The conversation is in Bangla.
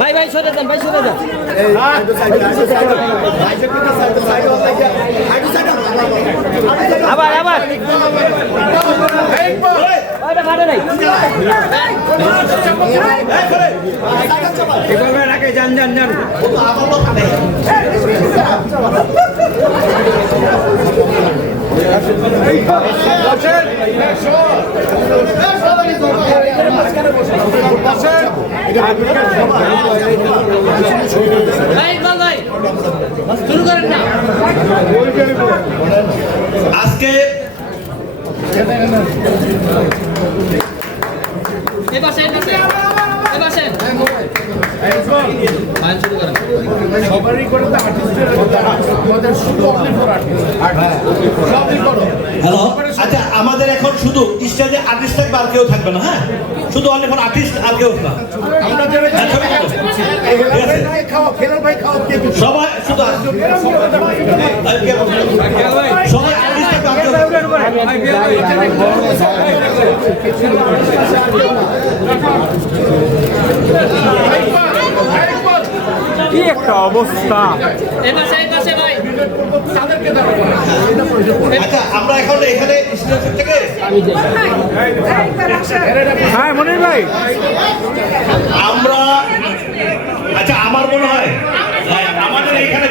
ভাই ভাই সরে যান, ভাই সরে যান। আবার আবার ভালো নাই যান যান যান। আজকে হ্যালো, আচ্ছা আমাদের এখন শুধু স্টেজে আর্টিস্ট থাকবে, আর কেউ থাকবে না। হ্যাঁ, শুধু অনলি ফর আর্টিস্ট, আর কেউ না। সবাই শুধু সবাই আর্টিস্ট কি একটা অবস্থা। আচ্ছা আমরা এখন এখানে স্টেজ থেকে হ্যাঁ মনির ভাই, আমরা আচ্ছা আমার মনে হয় আমাদের এখানে